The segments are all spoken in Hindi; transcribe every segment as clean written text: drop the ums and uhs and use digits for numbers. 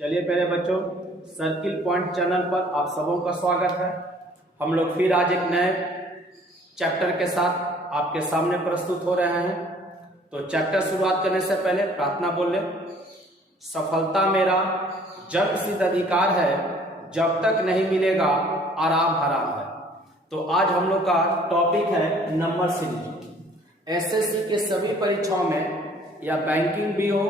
चलिए पहले बच्चों, सर्किल पॉइंट चैनल पर आप सबों का स्वागत है। हम लोग फिर आज एक नए चैप्टर के साथ आपके सामने प्रस्तुत हो रहे हैं। तो चैप्टर शुरुआत करने से पहले प्रार्थना बोल ले। सफलता मेरा जन्म सिद्ध अधिकार है, जब तक नहीं मिलेगा आराम हराम है। तो आज हम लोग का टॉपिक है नंबर सीरीज। एसएससी के सभी परीक्षाओं में, या बैंकिंग भी हो,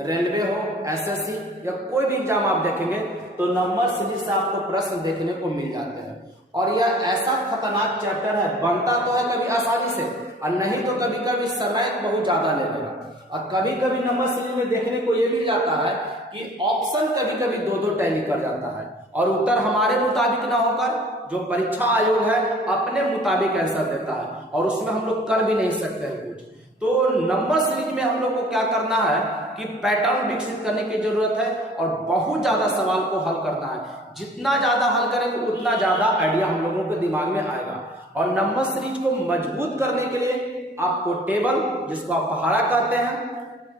रेलवे हो, एसएससी या कोई भी एग्जाम आप देखेंगे तो नंबर सीरीज से आपको प्रश्न देखने को मिल जाते हैं। और यह ऐसा खतरनाक चैप्टर है, बनता तो है कभी आसानी से और नहीं तो कभी कभी समय बहुत ज्यादा ले लेगा। और कभी कभी नंबर सीरीज में देखने को यह मिल जाता है कि ऑप्शन कभी कभी दो टैली कर जाता है और उत्तर हमारे मुताबिक ना होकर जो परीक्षा आयोग है अपने मुताबिक आंसर देता है, और उसमें हम लोग कर भी नहीं सकते हैं कुछ। तो नंबर सीरीज में हम लोग को क्या करना है कि पैटर्न विकसित करने की जरूरत है और बहुत ज्यादा सवाल को हल करना है। जितना ज्यादा हल करेंगे उतना ज्यादा आइडिया हम लोगों के दिमाग में आएगा। और नंबर सीरीज को मजबूत करने के लिए आपको टेबल, जिसको आप पहाड़ा कहते हैं,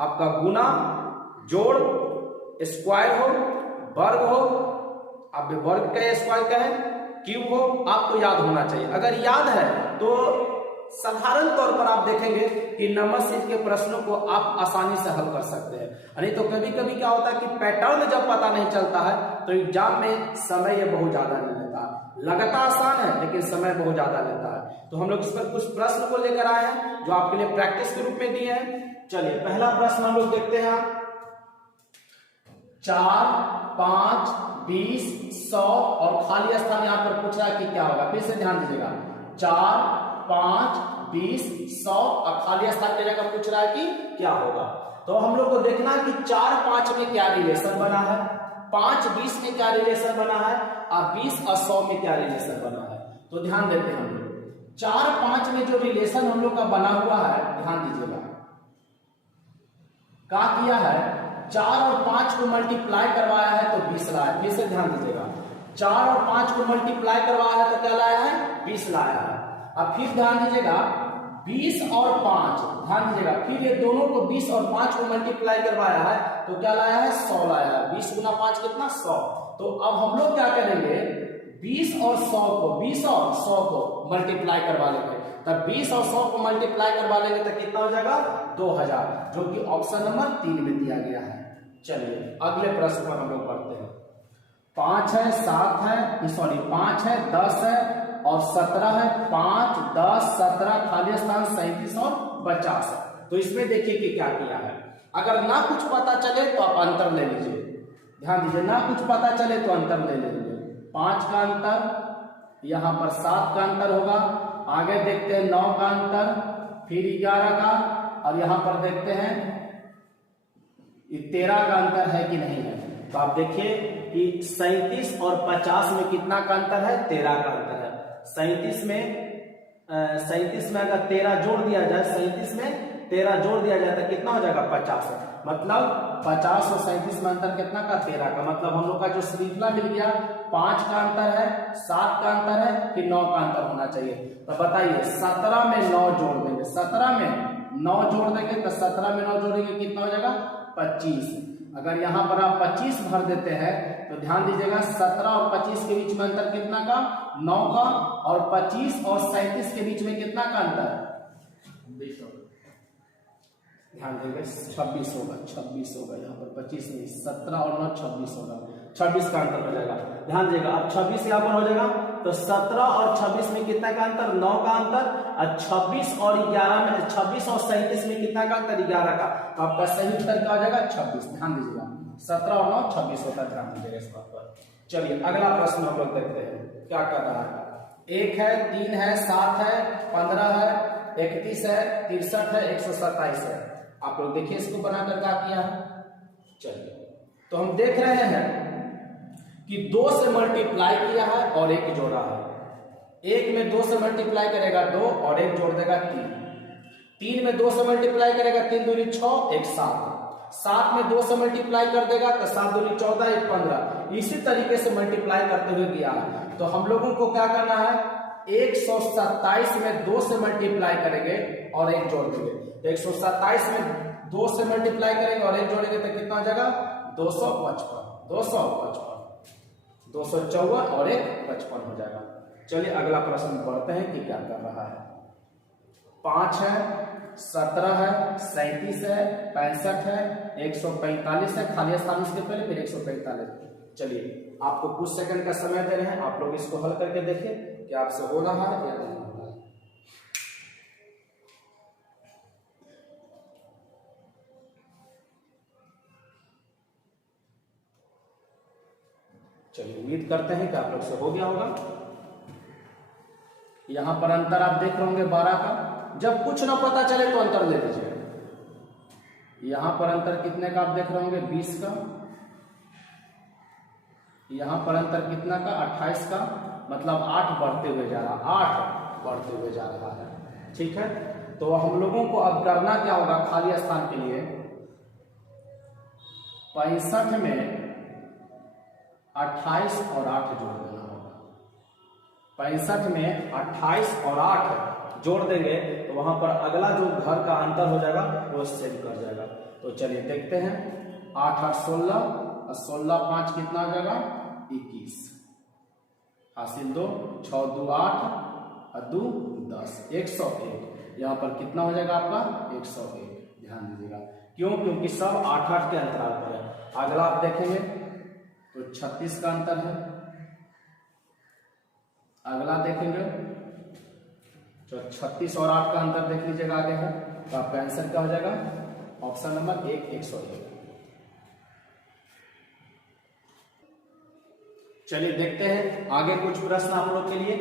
आपका गुना, जोड़, स्क्वायर हो, वर्ग हो, आप वर्ग कहे, स्क्वायर कहे, क्यूब हो, आपको याद होना चाहिए। अगर याद है तो साधारण तौर पर आप देखेंगे कि नंबर सीरीज के प्रश्नों को आप आसानी से हल कर सकते हैं। नहीं तो कभी कभी क्या होता है कि पैटर्न जब पता नहीं चलता है तो एग्जाम में समय ये बहुत ज्यादा नहीं लेता है। लगता आसान है लेकिन समय बहुत ज्यादा लेता है। तो हम लोग इस पर कुछ प्रश्न को लेकर आए हैं जो आपके लिए प्रैक्टिस के रूप में दिए हैं। चलिए पहला प्रश्न हम लोग देखते हैं। 4, 5, 20, 100 और खाली स्थान यहाँ पर पूछ रहा है कि क्या होगा। फिर से ध्यान दीजिएगा, 4, 5, 20, 100 और खाली स्थान की जगह पूछ रहा है कि क्या होगा। तो हम लोग को देखना है कि 4, 5 में क्या रिलेशन बना है, 5, 20 में क्या रिलेशन बना है और 20 और 100 में क्या रिलेशन बना है। तो ध्यान देते हैं हम लोग 4, 5 में जो रिलेशन हम लोग का बना हुआ है, ध्यान दीजिएगा, क्या किया है, 4 और 5 को मल्टीप्लाई करवाया है तो 20 लाया। फिर से ध्यान दीजिएगा, 4 और 5 को मल्टीप्लाई करवाया है तो क्या लाया है, 20 लाया है। अब फिर ध्यान दीजिएगा 20 और 5, ध्यान दीजिएगा, फिर ये दोनों को 20 और 5 को मल्टीप्लाई करवाया है तो क्या लाया है, 100 लाया है। 20 गुना 5 कितना, 100। तो अब हम लोग क्या करेंगे, 20 और 100 को, 20 और 100 को मल्टीप्लाई करवा लेंगे। तब 20 और 100 को मल्टीप्लाई करवा लेंगे तो कितना हो जाएगा, 2000, जो कि ऑप्शन नंबर 3 में दिया गया है। चलिए अगले प्रश्न पर हम लोग पढ़ते हैं। 5 है, 7 है, सॉरी 5 है, 10 है और 17 है। 5, 10, 17 खाली स्थान 37 और 50 है। तो इसमें देखिए कि क्या किया है। अगर ना कुछ पता चले तो आप अंतर ले लीजिए। ध्यान दीजिए, ना कुछ पता चले तो अंतर ले लीजिए। 5 का अंतर, यहां पर 7 का अंतर होगा, आगे देखते हैं 9 का अंतर, फिर 11 का, और यहां पर देखते हैं 13 का अंतर है कि नहीं है। तो आप देखिए कि 37 और 50 में कितना का अंतर है, 13 का अंतर है। 37 में अगर 13 जोड़ दिया जाए, 37 में 13 जोड़ दिया जाए तो कितना हो जाएगा, 50। मतलब 50 और 37 में अंतर कितना का, 13 का। मतलब हम लोग का जो श्रृंखला मिल गया, 5 का अंतर है, 7 का अंतर है, फिर 9 का अंतर होना चाहिए। तो बताइए 17 में 9 जोड़ देंगे, 17 में 9 जोड़ देंगे तो 17 में 9 जोड़ेंगे कितना हो जाएगा, 25। अगर यहां पर आप 25 भर देते हैं तो ध्यान दीजिएगा 17 और 25 के बीच में अंतर कितना का, 9 का, और 25 और 37 के बीच में कितना का अंतर, ध्यान देंगे 26 होगा, 26 होगा। यहाँ पर 25 नहीं, 17 और 9 26 होगा, 26 का अंतर हो जाएगा। ध्यान दीजिएगा, अब 26 यहाँ पर हो जाएगा तो 17 और 26 में कितना का अंतर, 9 का अंतर, और 26 और 11 में, 26 और 37 में कितना का अंतर, 11 का। तो आपका सही उत्तर क्या हो जाएगा, 26। ध्यान दीजिएगा 17 और 9 26 होता है। ध्यान दीजिएगा इस बात पर। चलिए अगला प्रश्न हम लोग देखते हैं क्या कर रहा है। 1 है, 3 है, 7 है, 15 है, 31 है, 63 है, 127 है। आप लोग देखिए इसको बनाकर क्या किया है। चलिए तो हम देख रहे हैं कि 2 से मल्टीप्लाई किया है और 1 जोड़ा है। 1 में 2 से मल्टीप्लाई करेगा 2 और 1 जोड़ देगा 3। 3 में 2 से मल्टीप्लाई करेगा 3 दूनी 6, 1 7। 7 में 2 से मल्टीप्लाई कर देगा तो 7 दूनी 14, 1 15। इसी तरीके से मल्टीप्लाई करते हुए गया है। तो हम लोगों को क्या करना है, 127 में 2 से मल्टीप्लाई करेंगे और 1 जोड़ देंगे। 127 में 2 से मल्टीप्लाई करेंगे और 1 जोड़ेंगे तो कितना हो जाएगा, 255। 255, 254 और एक 55 हो जाएगा। चलिए अगला प्रश्न पढ़ते हैं कि क्या कर रहा है। 5 है, 17 है, 37 है, 65 है, 145 है, खाली स्थान इसके पहले, फिर 145। चलिए आपको कुछ सेकंड का समय दे रहे हैं, आप लोग इसको हल करके देखिए कि आपसे हो रहा है या नहीं हो रहा है। चलिए उम्मीद करते हैं कि आप लोग से हो गया होगा। यहां पर अंतर आप देख रहे होंगे 12 का। जब कुछ ना पता चले तो अंतर ले लीजिए। यहां पर अंतर कितने का आप देख रहे होंगे 20 का। यहां पर अंतर कितना का 28 का, मतलब 8 बढ़ते हुए जा रहा, 8 बढ़ते हुए जा रहा है। ठीक है, तो हम लोगों को अब करना क्या होगा, खाली स्थान के लिए 65 में 28 और 8 जोड़ देना होगा। 65 में 28 और 8 जोड़ देंगे तो वहां पर अगला जो घर का अंतर हो जाएगा वो सेव कर जाएगा। तो चलिए देखते हैं, 8 8 16 और 16 5 कितना हो जाएगा 21, हासिल 2, 6 2 8 और 2 10, 101। यहाँ पर कितना हो जाएगा आपका 101। ध्यान दीजिएगा, क्यों, क्योंकि सब 8 8 के अंतराल पर है। अगला आप देखेंगे तो 36 का अंतर है। अगला देखेंगे तो 36 और 8 का अंतर देख लीजिएगा आगे है, तो आपका आंसर क्या हो जाएगा, ऑप्शन नंबर 1 101। चलिए देखते हैं आगे कुछ प्रश्न आप लोग के लिए।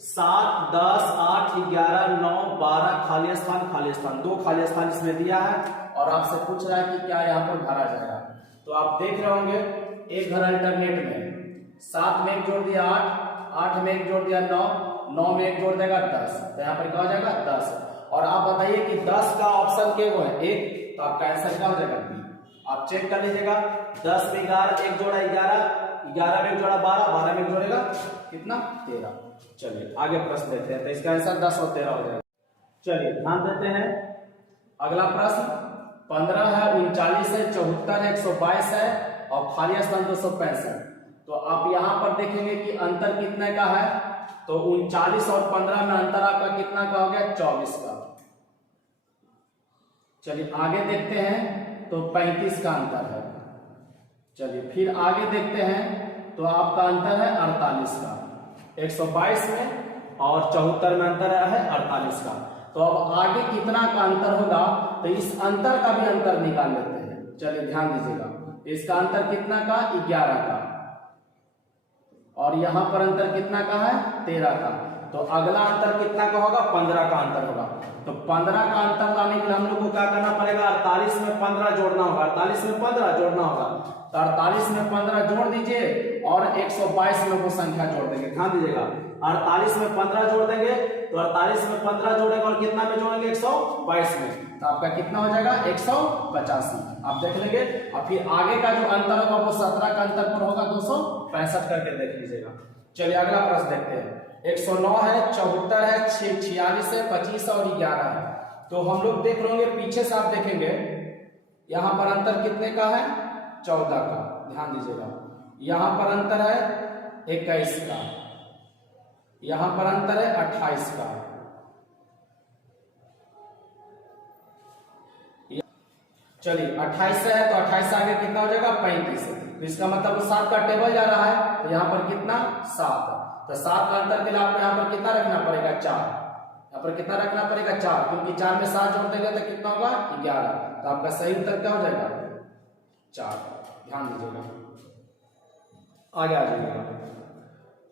7 10 8 11 9 12 खाली स्थान, 2 खाली स्थान इसमें दिया है और आपसे पूछ रहा है कि क्या यहाँ पर भरा जाएगा। तो आप देख रहे होंगे एक घर अल्टरनेट में 7 में एक जोड़ दिया 8, 8 में एक जोड़ दिया 9, 9 में एक जोड़ देगा 10, तो यहाँ पर क्या हो जाएगा 10। और आप बताइए कि 10 का ऑप्शन क्या वो है 1, तो आपका आंसर क्या हो जाएगा बी। आप चेक कर लीजिएगा, 10 में 11 एक जोड़ा 11, 11 में एक जोड़ा 12, 12 में एक जोड़ेगा कितना 13। चलिए आगे प्रश्न देते हैं, तो इसका आंसर 10 और 13 हो जाएगा। चलिए ध्यान देते हैं अगला प्रश्न। 15 है, 39 है, 74 है, 122 है और खाली स्थान 265। तो आप यहां पर देखेंगे कि अंतर कितने का है, तो 39 और 15 में अंतर आपका कितना का हो गया 24 का। चलिए आगे देखते हैं तो 35 का अंतर है। चलिए फिर आगे देखते हैं तो आपका अंतर है 48 का, 122 में और 74 में अंतर है 48 का। तो अब आगे कितना का अंतर होगा, तो इस अंतर का भी अंतर निकाल लेते हैं। चलिए ध्यान दीजिएगा, इसका अंतर कितना का 11 का और यहां पर अंतर कितना का है 13 का। तो अगला अंतर कितना का होगा 15 का अंतर होगा। तो 15 का अंतर लाने के लिए हम लोग को क्या करना पड़ेगा, 48 में 15 जोड़ना होगा, 48 में 15 जोड़ना होगा। तो 48 में 15 जोड़ दीजिए और 122 में वो संख्या जोड़ देंगे। ध्यान दीजिएगा, 48 में 15 जोड़ देंगे तो 48 में 15 जोड़ेंगे और कितना में जोड़ेंगे 122 में, तो आपका कितना हो जाएगा 185। आप देख लेंगे और फिर आगे का जो अंतर होगा वो 17 का अंतर पर होगा 265 करके देख लीजिएगा। चलिए अगला प्रश्न देखते हैं। 109 है, 74 है, 46 है, 25 और 11 है। तो हम लोग देख रहे होंगे पीछे से, आप देखेंगे यहां पर अंतर कितने का है 14 का। ध्यान दीजिएगा, यहां पर अंतर है 21 का, यहां पर अंतर है 28 का। चलिए 28 से है तो 28 से आगे कितना हो जाएगा 35। तो इसका मतलब 7 का टेबल जा रहा है, तो यहाँ पर कितना 7। तो 7 का अंतर के लिए आपको यहाँ पर कितना रखना पड़ेगा 4। यहाँ पर कितना रखना पड़ेगा 4, क्योंकि 4 में 7 जोड़ देंगे तो कितना होगा 11। तो आपका सही उत्तर क्या हो जाएगा 4। ध्यान दीजिएगा, आगे आ जाइएगा।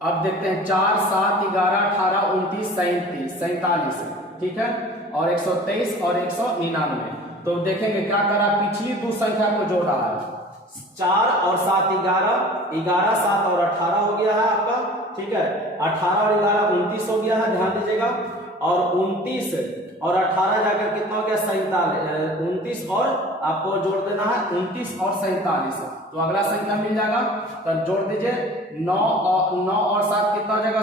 अब देखते हैं 4 7 11 18 29 37 47, ठीक है, और 123 और 199। तो देखेंगे क्या करा, पिछली 2 संख्या को जोड़ रहा है। 4 और 7 11, 11 7 और 18 हो गया है आपका, ठीक है, 18 और 11 29 हो गया है। ध्यान दीजिएगा, और 29 और 18 जाकर कितना हो गया 47, 29 और आपको जोड़ देना है 29 और 47। तो अगला संख्या मिल जाएगा, तो जोड़ दीजिए 9 और 7 कितना हो जाएगा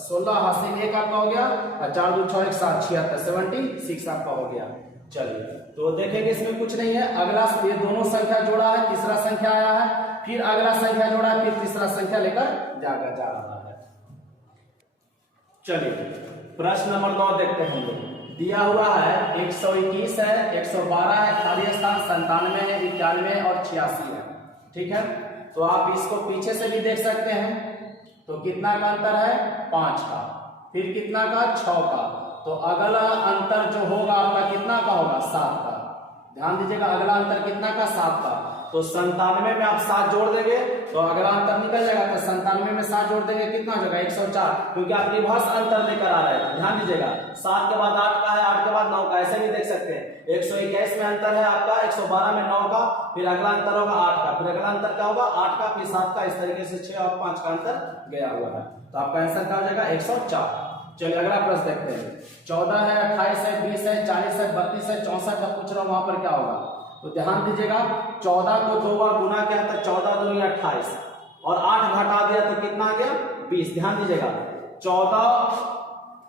16 हासिल 1 आपका हो गया, और 4 2 6 1 7 76 76 आपका हो गया। चलिए तो देखेंगे इसमें कुछ नहीं है। अगला ये दोनों संख्या जोड़ा है, तीसरा संख्या आया है, फिर अगला संख्या जोड़ा है, फिर तीसरा संख्या लेकर जा रहा है। चलिए प्रश्न नंबर 9 देखते हैं हम लोग। दिया हुआ है 121 है, 112 है, खाली स्थान 97 है, 91 और 86 है। ठीक है, तो आप इसको पीछे से भी देख सकते हैं। तो कितना का अंतर है? 5 का। फिर कितना का? 6 का। तो अगला अंतर जो होगा आपका कितना का होगा? 7 का। ध्यान दीजिएगा, अगला अंतर कितना का? 7 का। तो 97 में आप 7 जोड़ देंगे तो अगला अंतर निकल जाएगा। तो 97 में 7 जोड़ देंगे कितना हो जाएगा? 104, क्योंकि आप रिवर्स अंतर लेकर आ रहे हैं। ध्यान दीजिएगा, 7 के बाद 8 का है, 8 के बाद 9 का, ऐसे भी देख सकते हैं। 121 में अंतर है आपका, 112 में 9 का, फिर अगला अंतर होगा 8 का, फिर अगला अंतर क्या होगा? 8 का, फिर 7 का। इस तरीके से 6 और 5 का अंतर गया हुआ है। तो आपका आंसर क्या हो जाएगा? 104। चलिए अगला प्रश्न देखते हैं। 14 है, 28 है, 20 है, 40 है, 32 है, 64 का पूछ रहा हूं, वहां पर क्या होगा? तो ध्यान दीजिएगा, 14 को 2 बार गुना किया तो 14 दूनी 28 और 8 घटा दिया तो कितना आ गया? 20। ध्यान दीजिएगा, 14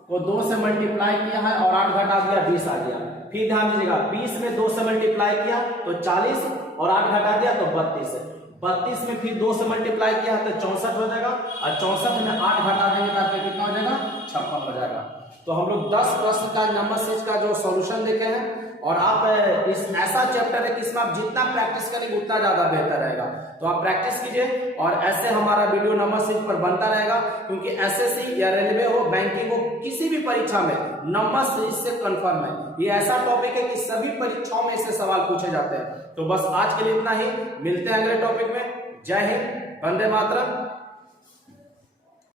को 2 से मल्टीप्लाई किया है और 8 घटा दिया, 20 आ गया। फिर ध्यान दीजिएगा, 20 में 2 से मल्टीप्लाई किया तो 40 और 8 घटा दिया तो 32 है। 32 में फिर 2 से मल्टीप्लाई किया तो 64 हो जाएगा और 64 में 8 घटा देंगे तो आपका कितना हो जाएगा? 56 हो जाएगा। तो हम लोग 10 प्रश्न का नंबर सीरीज का जो सॉल्यूशन देखे हैं, और आप इस ऐसा चैप्टर है कि इसमें आप जितना प्रैक्टिस करेंगे उतना ज्यादा बेहतर रहेगा। तो आप प्रैक्टिस कीजिए और ऐसे हमारा वीडियो नंबर सीरीज पर बनता रहेगा, क्योंकि एसएससी या रेलवे हो, बैंकिंग हो, किसी भी परीक्षा में नंबर सीरीज से कंफर्म है। ये ऐसा टॉपिक है कि सभी परीक्षाओं में इससे सवाल पूछे जाते हैं। तो बस आज के लिए इतना ही, मिलते हैं अगले टॉपिक में। जय हिंद, वंदे मातरम।